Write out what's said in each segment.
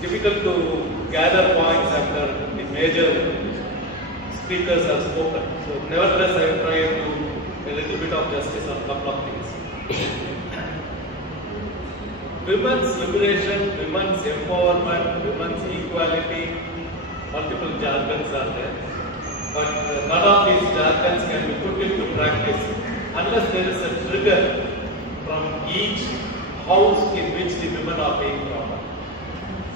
difficult to gather points after the major speakers have spoken. So nevertheless, I will try to do a little bit of justice on a couple of things. Women's liberation, women's empowerment, women's equality, multiple jargons are there. But none of these jargons can be put into practice unless there is a trigger from each house in which the women are being brought up.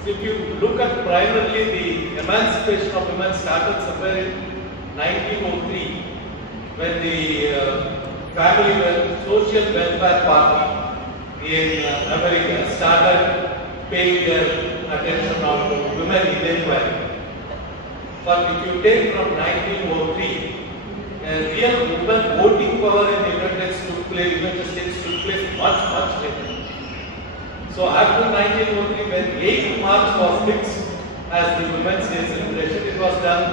So if you look at primarily the emancipation of women started somewhere in 1903 when the Social Welfare Party in America started paying their attention on women inequality. But if you take from 1903, real women voting power in the United States took place much later. So after 1903, when 8th March was fixed as the Women's Day celebration, it was done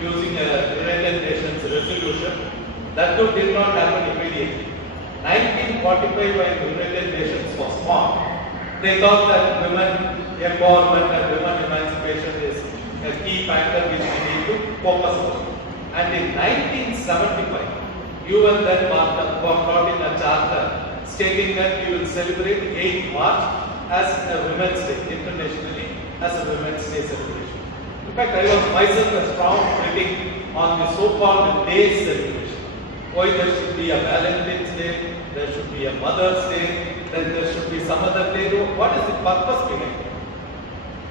using a United Nations resolution. That too did not happen immediately. 1945, when the United Nations was formed, they thought that women empowerment and women emancipation is a key factor which we need to focus on. And in 1975, UN then brought in a charter stating that we will celebrate 8th March as a Women's Day, internationally as a Women's Day celebration. In fact, I was myself a strong critic on the so-called day celebration. Why there should be a Valentine's Day, there should be a Mother's Day, then there should be some other day. What is the purpose behind it?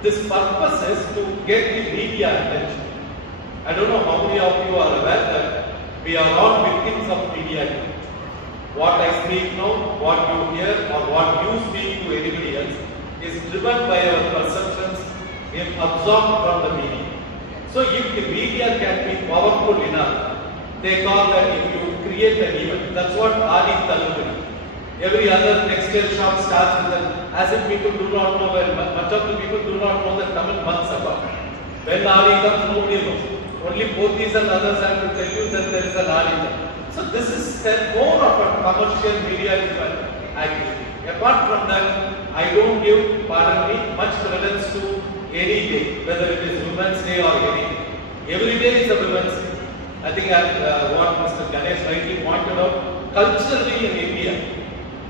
This purpose is to get the media attention. I don't know how many of you are aware that we are all victims of media. What I speak now, what you hear, or what you speak to anybody else is driven by our perceptions and absorbed from the media. So if the media can be powerful enough, they call that if you create an event, that's what Adi Talubina. Every other textile shop starts with an, as if people do not know, where much of the people do not know that Tamil months ago. When Adi comes, nobody knows. Only Pothis and others have to tell you that there is an Adi. So this is more of a commercial media activity. Apart from that, I don't give, pardon me, much credence to any day, whether it is Women's Day or any day. Every day is a Women's Day. I think what Mr. Ganesh rightly pointed out, culturally in India,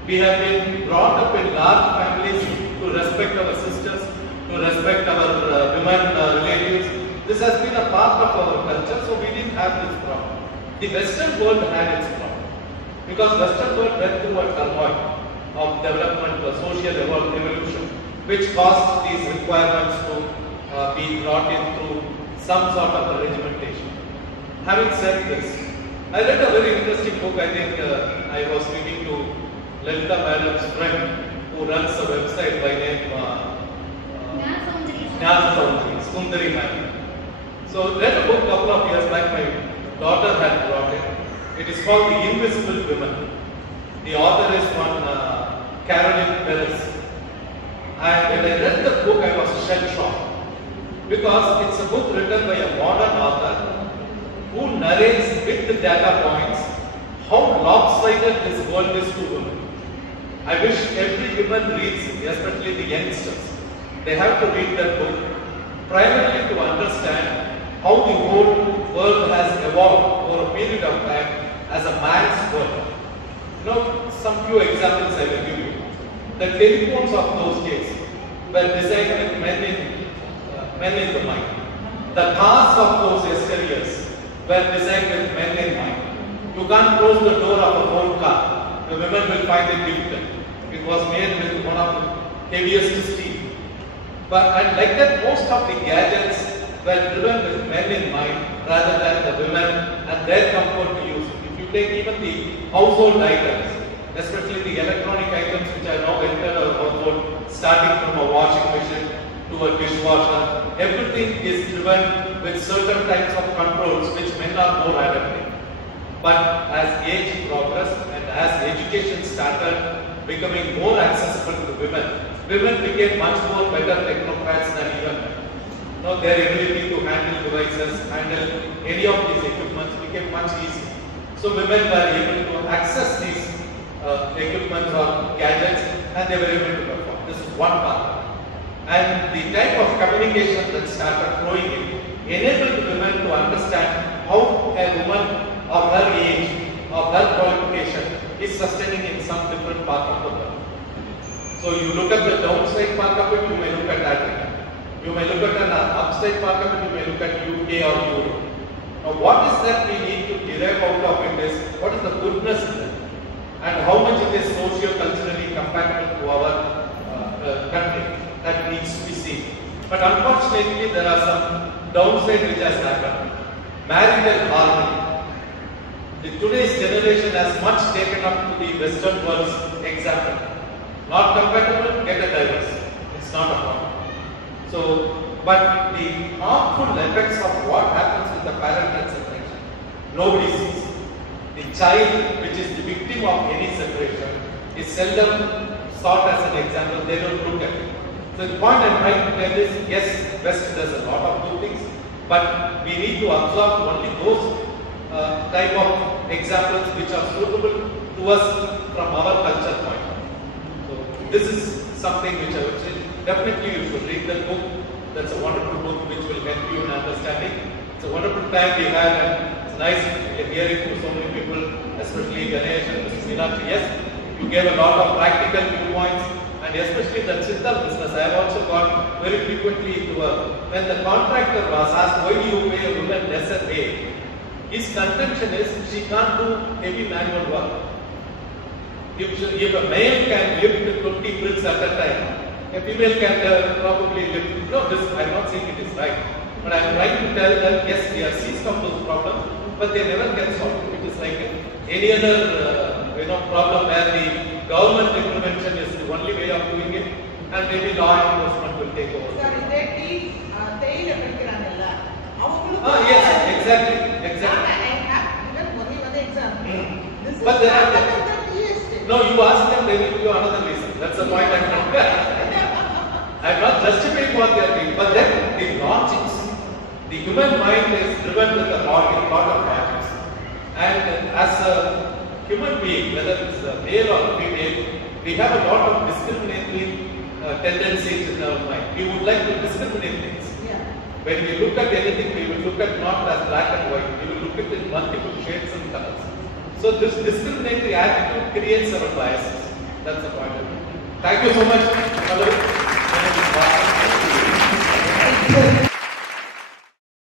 we have been brought up in large families to respect our sisters, to respect our women relatives. This has been a part of our culture, so we didn't have this problem. The Western world had its problem, because Western world went through a turmoil of development, social evolution, which caused these requirements to be brought in through some sort of a regimentation. Having said this, I read a very interesting book. I think I was speaking to Lalita Madam's friend who runs a website by name Sundari Madam. So I read a book a couple of years back, my daughter had brought it. It is called The Invisible Women. The author is one Caroline Perez. And when I read the book, I was shell-shocked, because it's a book written by a modern author who narrates with the data points how lopsided this world is to women. I wish every woman reads it, especially the youngsters. They have to read that book primarily to understand how the whole world has evolved over a period of time as a man's world. You know, some few examples I will give you. The telephones of those days were designed with men in the mind. The cars of those yesteryears were designed with men in mind. You can't close the door of a old car. The women will find it difficult. It was made with one of the heaviest steel. And like that, most of the gadgets were driven with men in mind rather than the women and their comfort to use. If you take even the household items, especially the electronic items which are now entered our household, starting from a washing machine to a dishwasher, everything is driven with certain types of controls which men are more adept in. But as age progressed and as education started becoming more accessible to women, women became much more better technocrats than even men. Now their ability to handle devices, handle any of these equipments became much easier. So women were able to access these equipment or gadgets, and they were able to perform. This is one part. And the type of communication that started flowing in enabled women to understand how a woman of her age, of her qualification is sustaining in some different part of the world. So you look at the downside part of it, you may look at Africa. You may look at an upside part of it, you may look at UK or Europe. Now what is that we need to derive out of it is, what is the goodness in it? And how much it is socio-culturally compatible to our country that needs to be seen. But unfortunately there are some downside which has happened. Marital harmony. Today's generation has much taken up to the Western world's example. Not compatible, get a divorce. It's not a problem. So, but the harmful effects of what happens with the parental separation, nobody sees. The child, which is the victim of any separation, is seldom sought as an example. They don't look at it. So the point I'm trying to tell is, yes, West does a lot of good things, but we need to absorb only those type of examples which are suitable to us from our culture point. So this is something which I would say, definitely you should read that book. That's a wonderful book which will help you in understanding. It's a wonderful time we had, and it's nice hearing from so many people, especially Ganesh and Mr. Meenakshi. Yes, you gave a lot of practical viewpoints, and especially the Chittal business. I have also gone very frequently to when the contractor was asked, why do you pay a woman lesser pay? His contention is she can't do heavy manual work. If a male can lift 20 bricks at a time, a female can probably lift. No, this I'm not saying it is right, but I'm trying to tell that yes, we are seized of those problems, but they never get solved. It is like any other problem where the government intervention is the only way of doing it, and maybe law enforcement will take over. Yes, exactly. But there are no, you ask them, they will give you another reason. That's the point I'm trying. I'm not justifying what they are doing, but then the logics, the human mind is driven with a lot of logics. And as a human being, whether it's a male or female, we have a lot of discriminatory tendencies in our mind. We would like to discriminate things. Yeah. When we look at anything, we will look at not as black and white. We will look at it in multiple shades and colors. So this discriminatory attitude creates our biases. That's the point of it. Thank you so much. Hello.